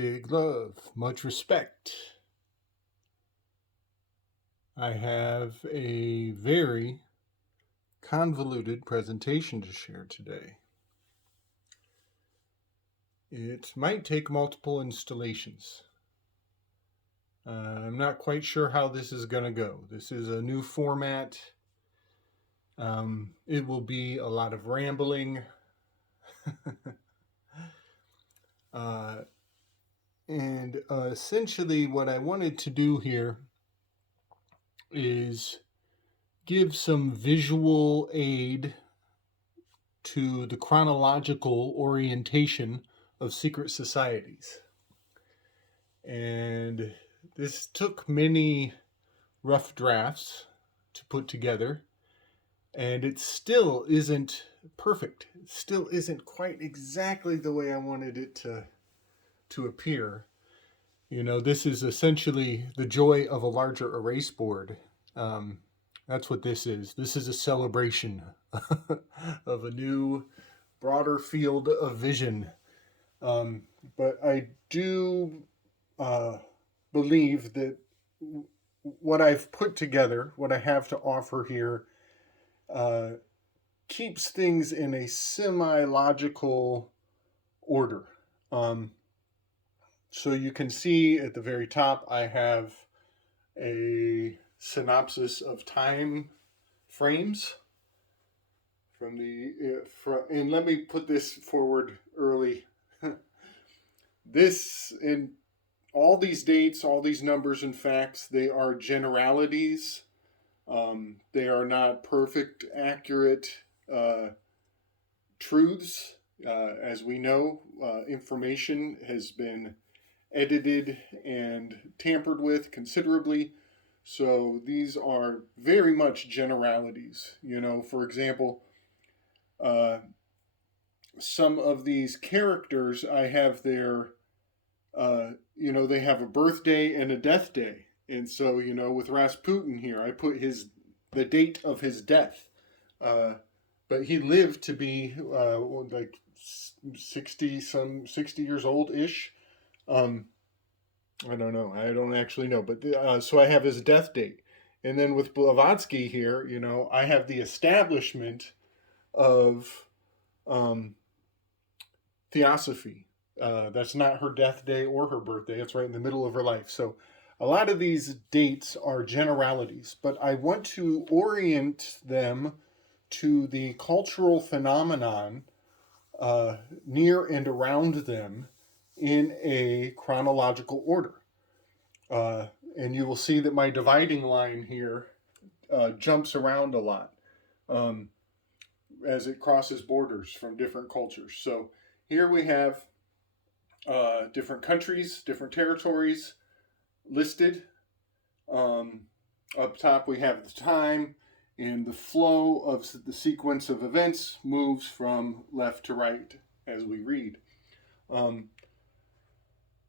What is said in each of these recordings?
Big love, much respect. I have a very convoluted presentation to share today. It might take multiple installations. I'm not quite sure how this is going to go. This is a new format. It will be a lot of rambling. And essentially what I wanted to do here is give some visual aid to the chronological orientation of secret societies. And this took many rough drafts to put together, and it still isn't perfect. It still isn't quite exactly the way I wanted it to appear. You know, this is essentially the joy of a larger erase board. That's what this is. This is a celebration of a new, broader field of vision. But I do believe that what I've put together, what I have to offer here, keeps things in a semi-logical order. So you can see at the very top, I have a synopsis of time frames from and let me put this forward early. This and all these dates, all these numbers and facts, they are generalities. They are not perfect, accurate truths. As we know, information has been edited and tampered with considerably. So these are very much generalities. You know, for example, some of these characters, I have their, they have a birthday and a death day. And so, with Rasputin here, I put the date of his death. But he lived to be like 60 years old ish. I don't know. I don't actually know. But so I have his death date. And then with Blavatsky here, I have the establishment of Theosophy. That's not her death day or her birthday. It's right in the middle of her life. So a lot of these dates are generalities, but I want to orient them to the cultural phenomenon near and around them in a chronological order. And you will see that my dividing line here jumps around a lot as it crosses borders from different cultures. So here we have different countries, different territories listed. Up top we have the time, and the flow of the sequence of events moves from left to right as we read.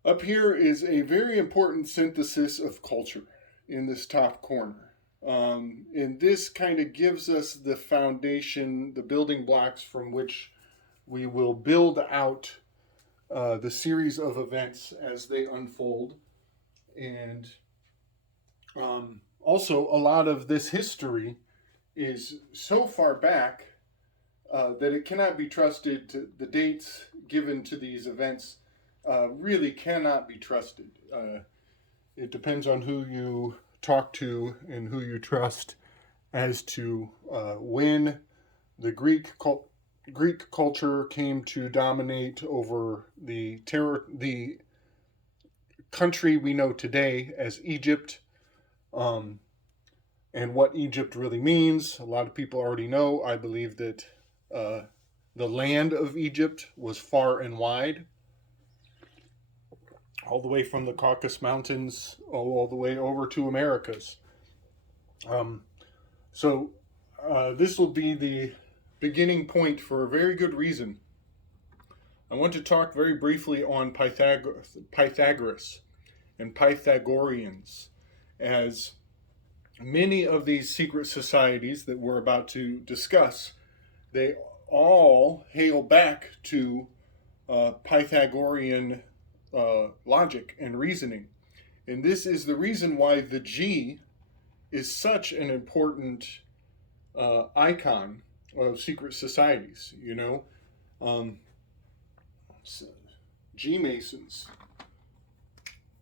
Up here is a very important synthesis of culture in this top corner. And this kind of gives us the foundation, the building blocks from which we will build out the series of events as they unfold. And also, a lot of this history is so far back that it cannot be trusted. The dates given to these events really cannot be trusted. It depends on who you talk to and who you trust as to when the Greek culture came to dominate over the country we know today as Egypt, and what Egypt really means. A lot of people already know. I believe that the land of Egypt was far and wide, all the way from the Caucasus Mountains all the way over to Americas. So this will be the beginning point for a very good reason. I want to talk very briefly on Pythagoras and Pythagoreans, as many of these secret societies that we're about to discuss, they all hail back to Pythagorean logic and reasoning. And this is the reason why the G is such an important icon of secret societies, you know. Um, G Masons.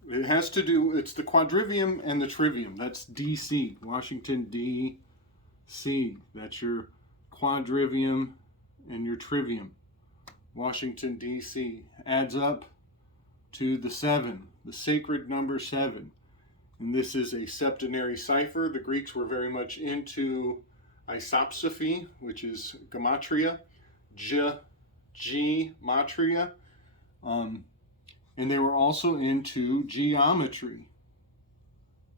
It has to do, it's the quadrivium and the trivium. That's DC, Washington, D.C. That's your quadrivium and your trivium. Washington, D.C. adds up to the 7, the sacred number 7. And this is a septenary cipher. The Greeks were very much into isopsophy, which is gematria, G-matria. And they were also into geometry,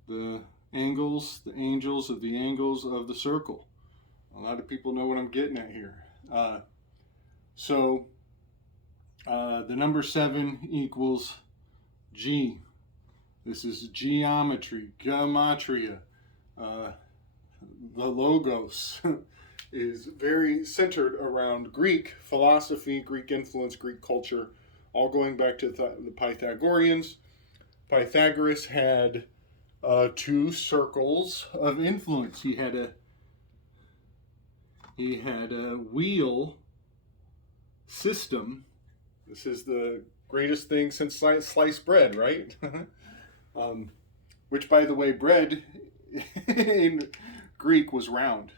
the angles, the angels of the angles of the circle. A lot of people know what I'm getting at here. So the number 7 equals G. This is geometry, gematria. The logos is very centered around Greek philosophy, Greek influence, Greek culture, all going back to the Pythagoreans. Pythagoras had 2 circles of influence. He had a wheel system. This is the greatest thing since sliced bread, right? Which, by the way, bread in Greek was round.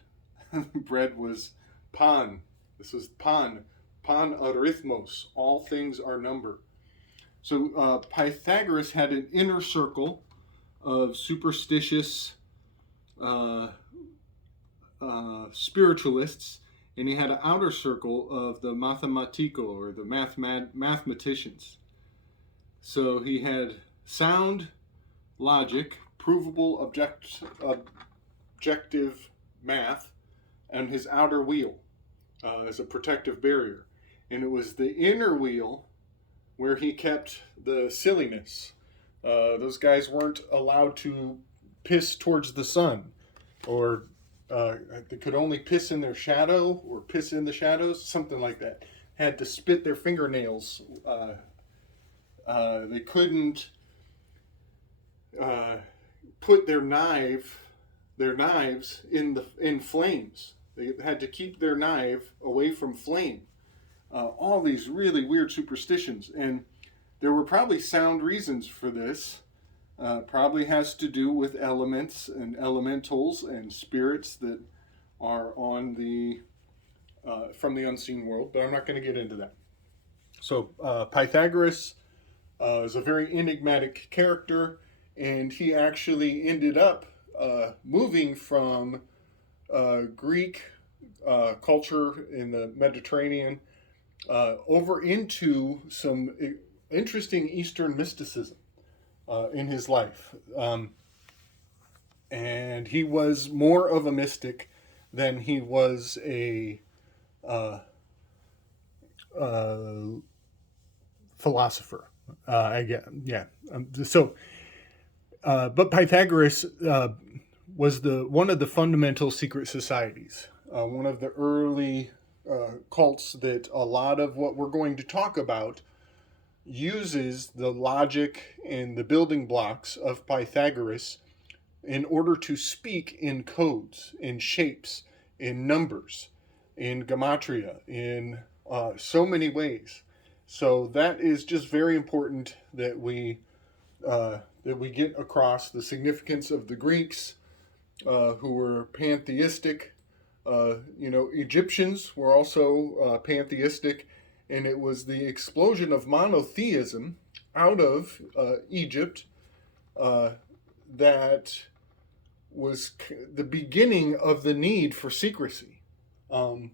Bread was pan. This was pan. Pan arithmos. All things are number. So Pythagoras had an inner circle of superstitious spiritualists, and he had an outer circle of the mathematico, or the mathematicians. So he had sound logic, provable objective math, and his outer wheel as a protective barrier. And it was the inner wheel where he kept the silliness. Those guys weren't allowed to piss towards the sun, or they could only piss in their shadow or piss in the shadows, something like that. Had to spit their fingernails. They couldn't put their knives in flames. They had to keep their knife away from flame. All these really weird superstitions, and there were probably sound reasons for this. Probably has to do with elements and elementals and spirits that are on the from the unseen world, but I'm not going to get into that. So Pythagoras is a very enigmatic character, and he actually ended up moving from Greek culture in the Mediterranean over into some interesting Eastern mysticism in his life. And he was more of a mystic than he was a philosopher. But Pythagoras was one of the fundamental secret societies, one of the early cults that a lot of what we're going to talk about uses the logic and the building blocks of Pythagoras in order to speak in codes, in shapes, in numbers, in gematria, in so many ways. So that is just very important that we get across the significance of the Greeks, who were pantheistic. Egyptians were also pantheistic, and it was the explosion of monotheism out of Egypt that was the beginning of the need for secrecy. In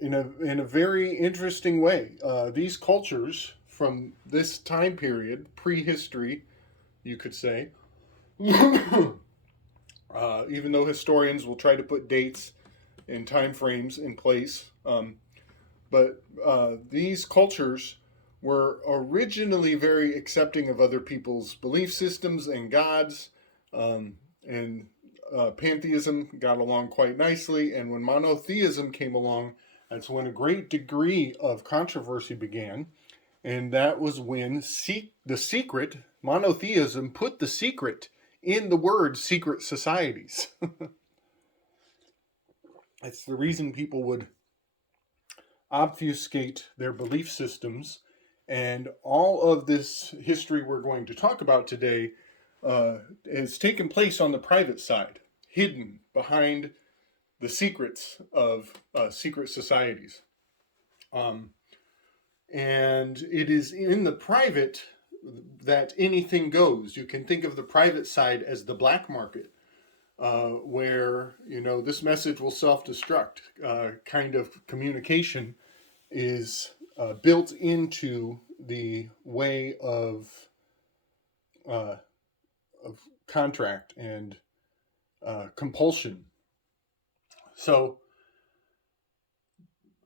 a very interesting way, these cultures from this time period, prehistory, you could say, even though historians will try to put dates and time frames in place, but these cultures were originally very accepting of other people's belief systems and gods, and pantheism got along quite nicely. And when monotheism came along, that's when a great degree of controversy began. And that was when the secret, monotheism, put the secret in the word secret societies. That's the reason people would obfuscate their belief systems. And all of this history we're going to talk about today has taken place on the private side, hidden behind the secrets of secret societies. And it is in the private that anything goes. You can think of the private side as the black market, where, this message will self-destruct kind of communication is built into the way of contract and compulsion. So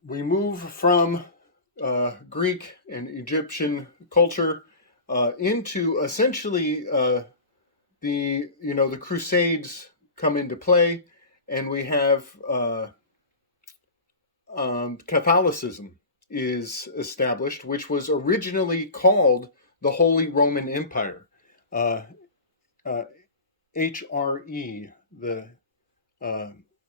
we move from Greek and Egyptian culture into essentially the Crusades come into play, and we have Catholicism is established, which was originally called the Holy Roman Empire, HRE, the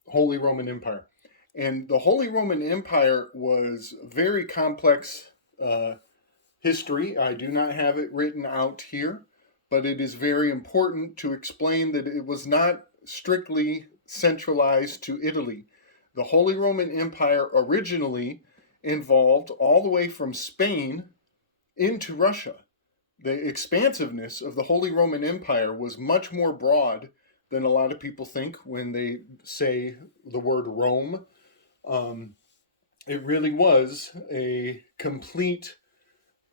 Holy Roman Empire. And the Holy Roman Empire was very complex history. I do not have it written out here, but it is very important to explain that it was not strictly centralized to Italy. The Holy Roman Empire originally involved all the way from Spain into Russia. The expansiveness of the Holy Roman Empire was much more broad than a lot of people think when they say the word Rome. It really was a complete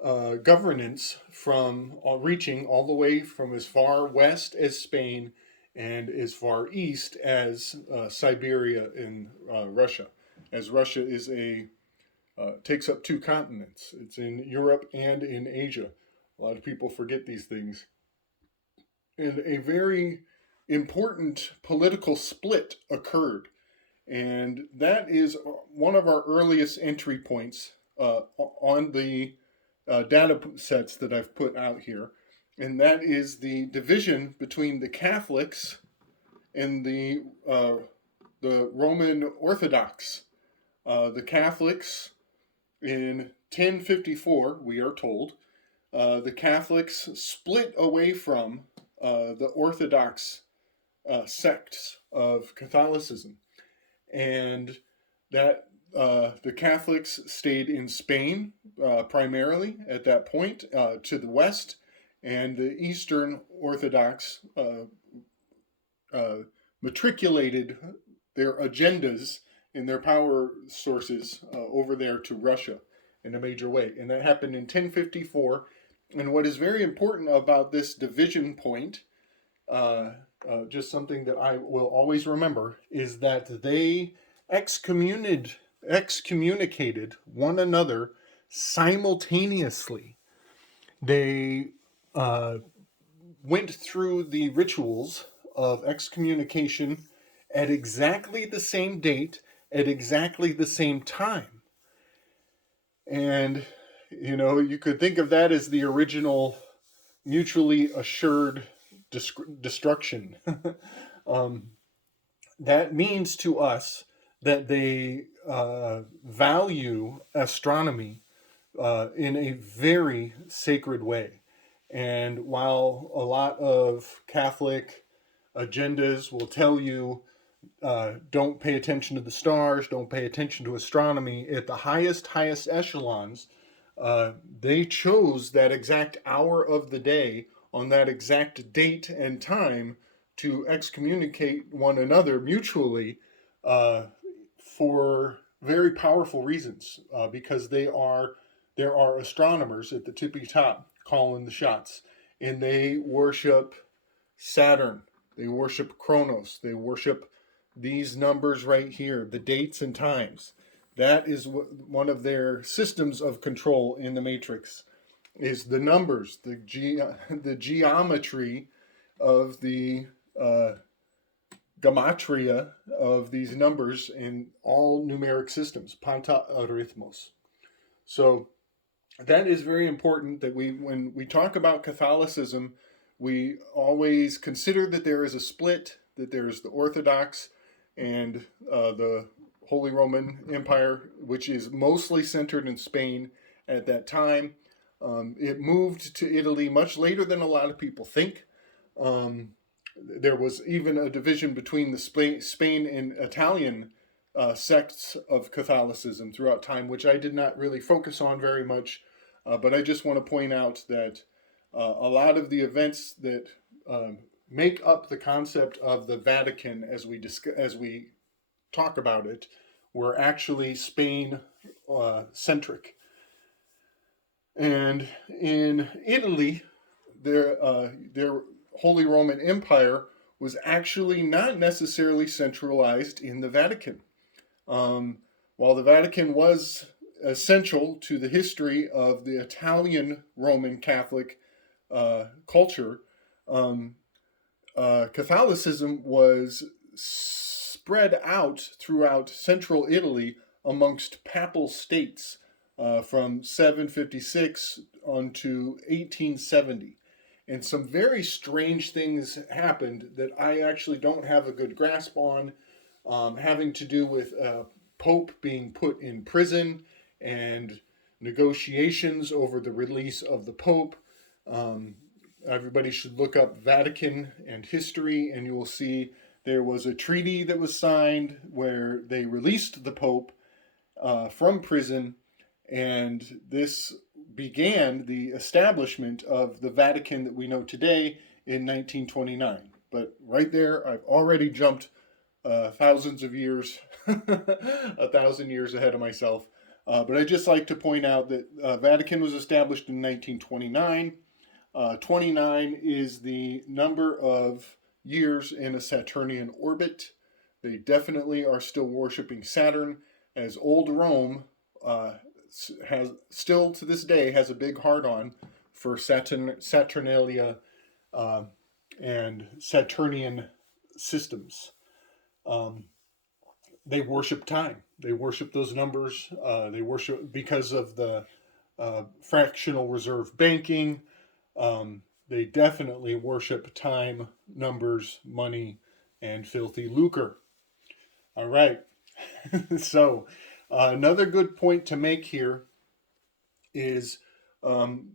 governance from reaching all the way from as far west as Spain and as far east as Siberia in Russia, as Russia is takes up two continents. It's in Europe and in Asia. A lot of people forget these things. And a very important political split occurred. And that is one of our earliest entry points on the data sets that I've put out here. And that is the division between the Catholics and the Roman Orthodox. The Catholics in 1054, we are told, the Catholics split away from the Orthodox sects of Catholicism, and that the Catholics stayed in Spain primarily at that point to the west, and the Eastern Orthodox matriculated their agendas and their power sources over there to Russia in a major way. And that happened in 1054. And what is very important about this division point, just something that I will always remember, is that they excommunicated one another simultaneously. They went through the rituals of excommunication at exactly the same date, at exactly the same time. And, you could think of that as the original mutually assured destruction. That means to us that they value astronomy in a very sacred way. And while a lot of Catholic agendas will tell you don't pay attention to the stars, don't pay attention to astronomy, at the highest echelons, they chose that exact hour of the day on that exact date and time to excommunicate one another mutually for very powerful reasons, because there are astronomers at the tippy top calling the shots, and they worship Saturn, they worship Kronos, they worship these numbers right here, the dates and times. That is one of their systems of control in the Matrix, is the numbers, the geometry of the gematria of these numbers in all numeric systems, panta arithmos. So that is very important that when we talk about Catholicism, we always consider that there is a split, that there's the Orthodox and the Holy Roman Empire, which is mostly centered in Spain at that time. It moved to Italy much later than a lot of people think. Um, there was even a division between the Spain and Italian sects of Catholicism throughout time, which I did not really focus on very much. But I just want to point out that a lot of the events that make up the concept of the Vatican, as we talk about it, were actually Spain centric. And in Italy, their Holy Roman Empire was actually not necessarily centralized in the Vatican. Um, while the Vatican was essential to the history of the Italian Roman Catholic culture, um, Catholicism was spread out throughout central Italy amongst papal states from 756 on to 1870. And some very strange things happened that I actually don't have a good grasp on, having to do with Pope being put in prison and negotiations over the release of the Pope. Um, Everybody should look up Vatican and history, and you will see there was a treaty that was signed where they released the Pope from prison, and this began the establishment of the Vatican that we know today in 1929. But right there, I've already jumped thousands of years, 1,000 years ahead of myself. But I just like to point out that Vatican was established in 1929. 29 is the number of years in a Saturnian orbit. They definitely are still worshiping Saturn, as old Rome has still to this day has a big hard on for Saturnalia uh, and Saturnian systems. Um, they worship time. They worship those numbers. They worship because of the fractional reserve banking. They definitely worship time, numbers, money, and filthy lucre. All right. So, another good point to make here is um,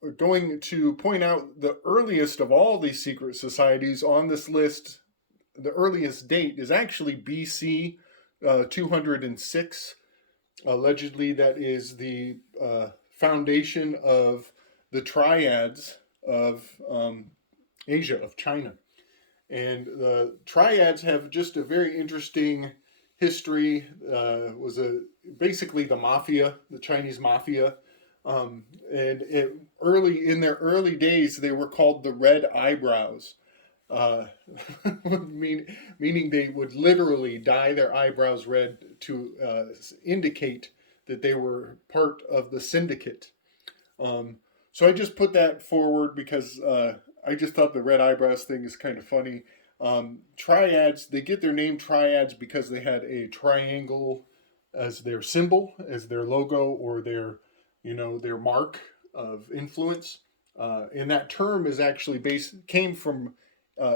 we're going to point out the earliest of all these secret societies on this list. The earliest date is actually BC 206. Allegedly, that is the foundation of the Triads of Asia, of China. And the Triads have just a very interesting history. Was basically the mafia, the Chinese mafia. And early in their early days, they were called the Red Eyebrows, uh, meaning they would literally dye their eyebrows red to indicate that they were part of the syndicate. Um, so I just put that forward because I just thought the red eyebrows thing is kind of funny. Triads, they get their name Triads because they had a triangle as their symbol, as their logo, or their mark of influence. And that term is actually came from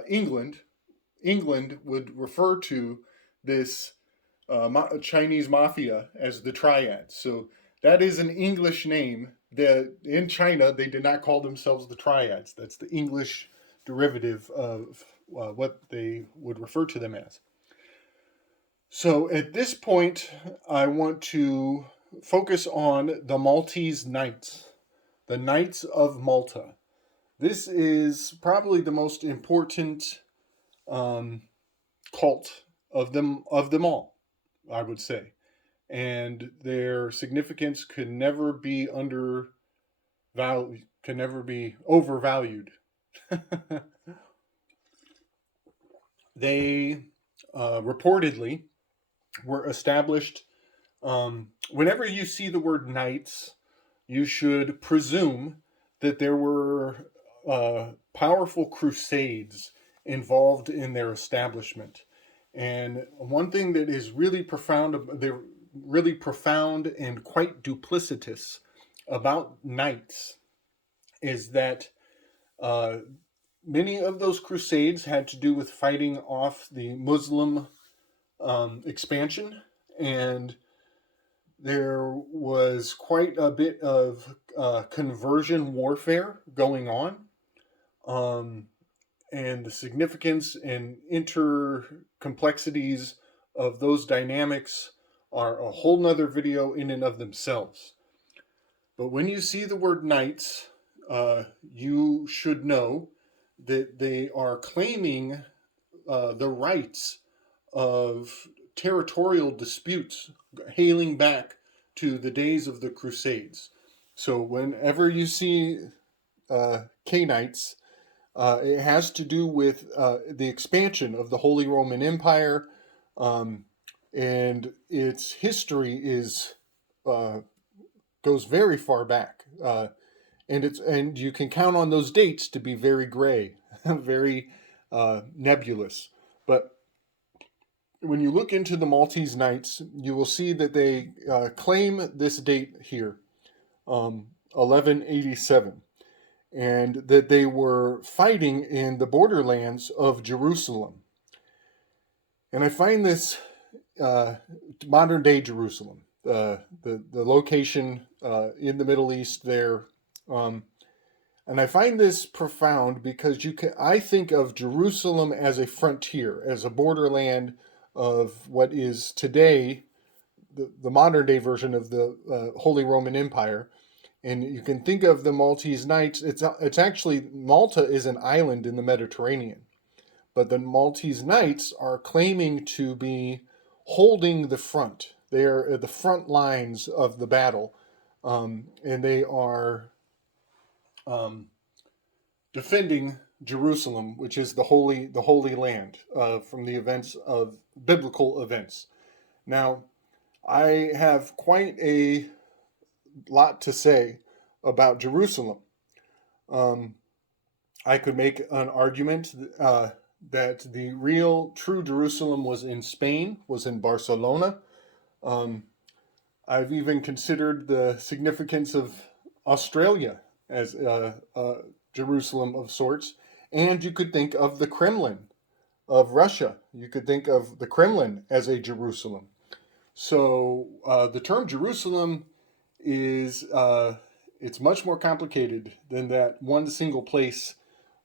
England. England would refer to this Chinese mafia as the Triads. So that is an English name. In China, they did not call themselves the Triads. That's the English derivative of what they would refer to them as. So at this point, I want to focus on the Maltese Knights, the Knights of Malta. This is probably the most important um, cult of them all, I would say, and their significance can never be can never be overvalued. They reportedly were established. Whenever you see the word knights, you should presume that there were powerful crusades involved in their establishment. And one thing that is really profound, they're really profound and quite duplicitous about knights is that many of those crusades had to do with fighting off the Muslim expansion, and there was quite a bit of conversion warfare going on. And the significance and intercomplexities of those dynamics are a whole nother video in and of themselves. But when you see the word knights, you should know that they are claiming the rights of territorial disputes, hailing back to the days of the Crusades. So whenever you see K-Knights, it has to do with the expansion of the Holy Roman Empire, and its history is goes very far back, and you can count on those dates to be very gray, very nebulous. But when you look into the Maltese Knights, you will see that they claim this date here, 1187. And that they were fighting in the borderlands of Jerusalem. And I find this modern day Jerusalem, the location in the Middle East there. And I find this profound because I think of Jerusalem as a frontier, as a borderland of what is today the modern day version of the Holy Roman Empire. And you can think of the Maltese Knights. It's actually, Malta is an island in the Mediterranean, but the Maltese Knights are claiming to be holding the front. They are at the front lines of the battle, and they are defending Jerusalem, which is the holy land from the events of biblical events. Now, I have quite a lot to say about Jerusalem. I could make an argument that the real, true Jerusalem was in Spain, was in Barcelona. I've even considered the significance of Australia as Jerusalem of sorts. And you could think of the Kremlin of Russia. You could think of the Kremlin as a Jerusalem. So the term Jerusalem is it's much more complicated than that one single place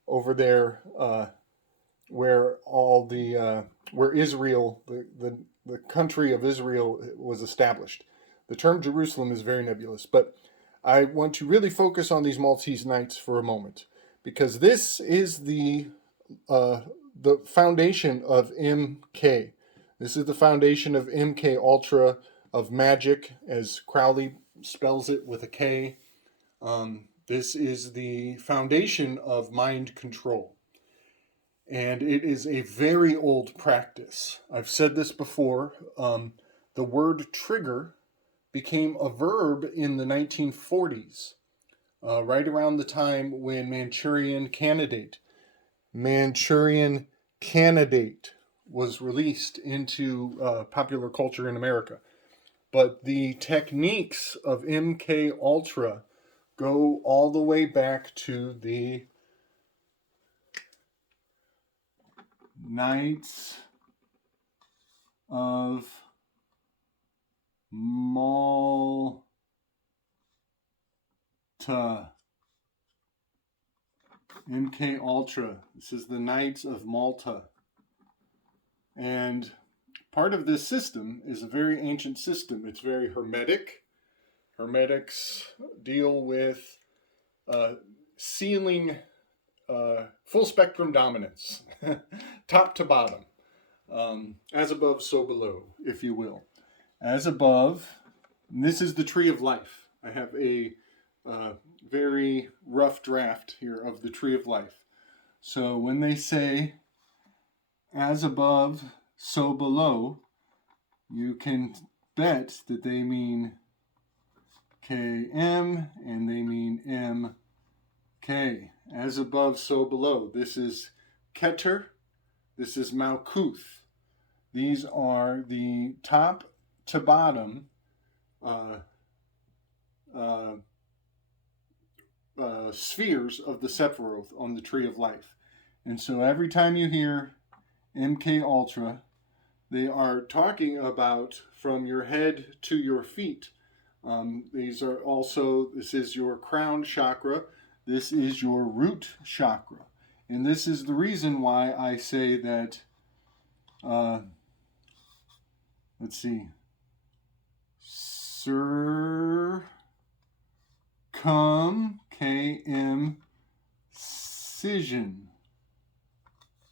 over there where all the where Israel, the country of Israel, was established. The term Jerusalem is very nebulous, but I want to really focus on these Maltese Knights for a moment, because this is the foundation of MK. This is the foundation of MK Ultra, of magic, as Crowley spells it with a K. This is the foundation of mind control. And it is a very old practice. I've said this before. The word trigger became a verb in the 1940s, right around the time when Manchurian Candidate was released into popular culture in America. But the techniques of MK Ultra go all the way back to the Knights of Malta. MK Ultra. This is the Knights of Malta. And part of this system is a very ancient system. It's very hermetic. Hermetics deal with sealing full spectrum dominance, top to bottom, as above, so below, if you will. As above, and this is the tree of life. I have a very rough draft here of the tree of life. So when they say as above, so below, you can bet that they mean KM and they mean MK. As above, so below. This is Keter. This is Malkuth. These are the top to bottom spheres of the Sephiroth on the Tree of Life. And so every time you hear MK Ultra, they are talking about from your head to your feet. This is your crown chakra. This is your root chakra. And this is the reason why I say that, let's see,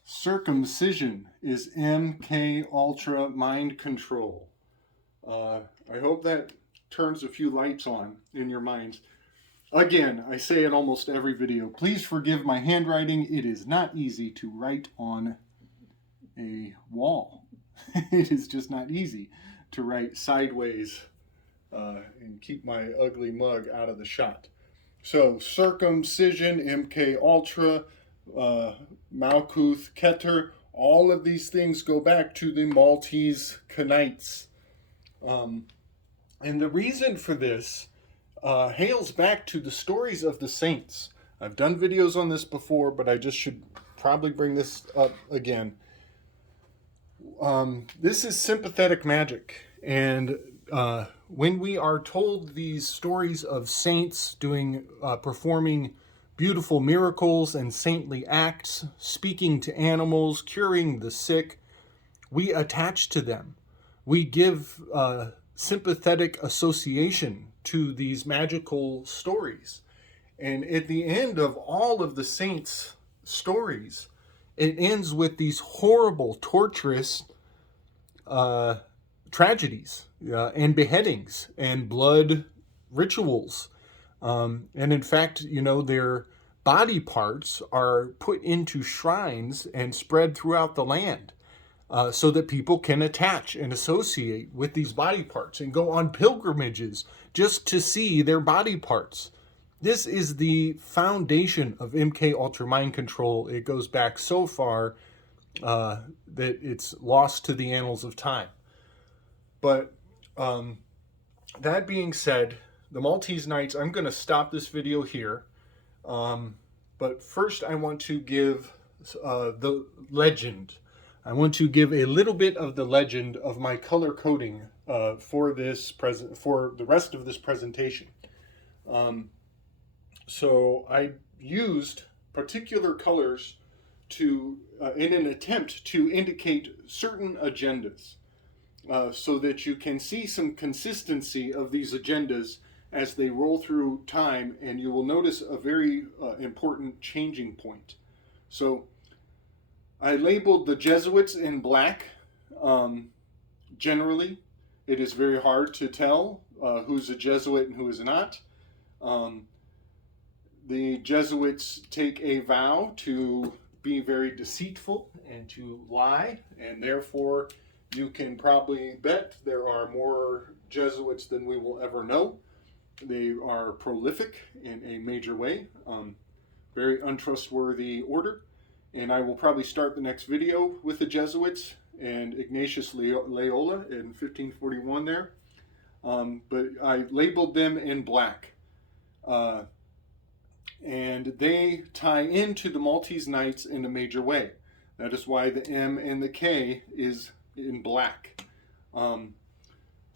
circumcision is MK Ultra mind control. I hope that turns a few lights on in your minds. Again, I say it almost every video. Please forgive my handwriting. It is not easy to write on a wall. It is just not easy to write sideways and keep my ugly mug out of the shot. So, circumcision, MK Ultra, Malkuth Keter, all of these things go back to the Maltese Knights. And the reason for this hails back to the stories of the saints. I've done videos on this before, but I just should probably bring this up again. This is sympathetic magic, and when we are told these stories of saints performing beautiful miracles and saintly acts, speaking to animals, curing the sick, we attach to them. We give sympathetic association to these magical stories. And at the end of all of the saints' stories, it ends with these horrible, torturous tragedies and beheadings and blood rituals. And in fact, their body parts are put into shrines and spread throughout the land so that people can attach and associate with these body parts and go on pilgrimages just to see their body parts. This is the foundation of MK Ultra mind control. It goes back so far that it's lost to the annals of time. But that being said, the Maltese Knights, I'm going to stop this video here. But first I want to give the legend. I want to give a little bit of the legend of my color coding for the rest of this presentation. So I used particular colors in an attempt to indicate certain agendas, so that you can see some consistency of these agendas as they roll through time, and you will notice a very important changing point. So I labeled the Jesuits in black. Generally, it is very hard to tell who's a Jesuit and who is not. The Jesuits take a vow to be very deceitful and to lie, and therefore you can probably bet there are more Jesuits than we will ever know. They are prolific in a major way, very untrustworthy order, and I will probably start the next video with the Jesuits and Ignatius Loyola in 1541 there. But I labeled them in black. And they tie into the Maltese Knights in a major way. That is why the M and the K is in black.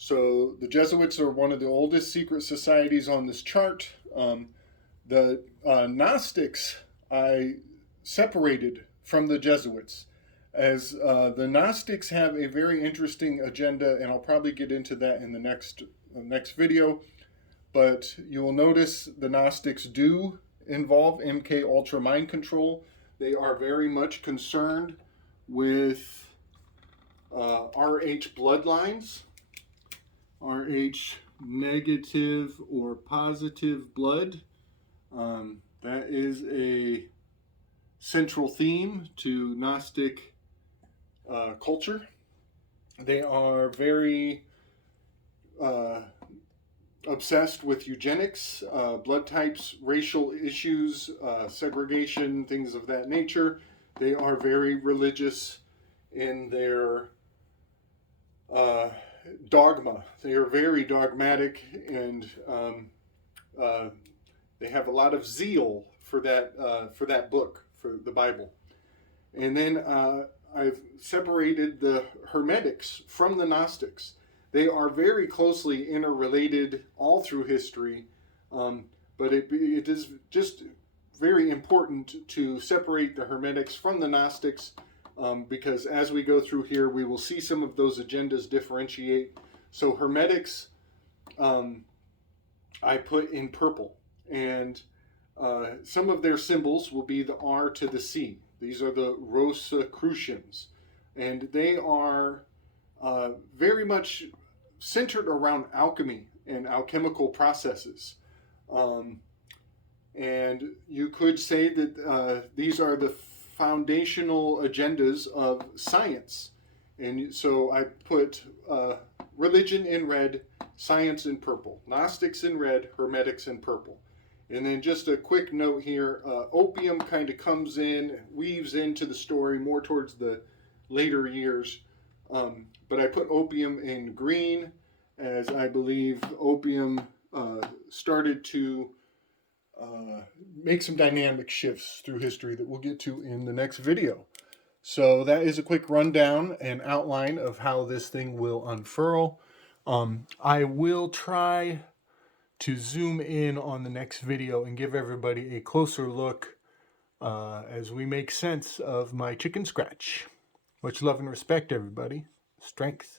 So the Jesuits are one of the oldest secret societies on this chart. The Gnostics I separated from the Jesuits, as the Gnostics have a very interesting agenda, and I'll probably get into that in the next video. But you will notice the Gnostics do involve MK Ultra mind control. They are very much concerned with RH bloodlines, RH negative or positive blood. That is a central theme to Gnostic culture. They are very obsessed with eugenics, blood types, racial issues, segregation, things of that nature. They are very religious in their dogma. They are very dogmatic, and They have a lot of zeal for that book, for the Bible. And then I've separated the Hermetics from the Gnostics. They are very closely interrelated all through history, but it is just very important to separate the Hermetics from the Gnostics, because as we go through here, we will see some of those agendas differentiate. So Hermetics, I put in purple, and some of their symbols will be the R to the C. These are the Rosicrucians, and they are very much centered around alchemy and alchemical processes. And you could say that these are the foundational agendas of science. And so I put religion in red, science in purple, Gnostics in red, Hermetics in purple. And then just a quick note here, opium kind of comes in, weaves into the story more towards the later years. But I put opium in green, as I believe opium started to make some dynamic shifts through history that we'll get to in the next video. So that is a quick rundown and outline of how this thing will unfurl. I will try to zoom in on the next video and give everybody a closer look as we make sense of my chicken scratch. Much love and respect, everybody. Strength.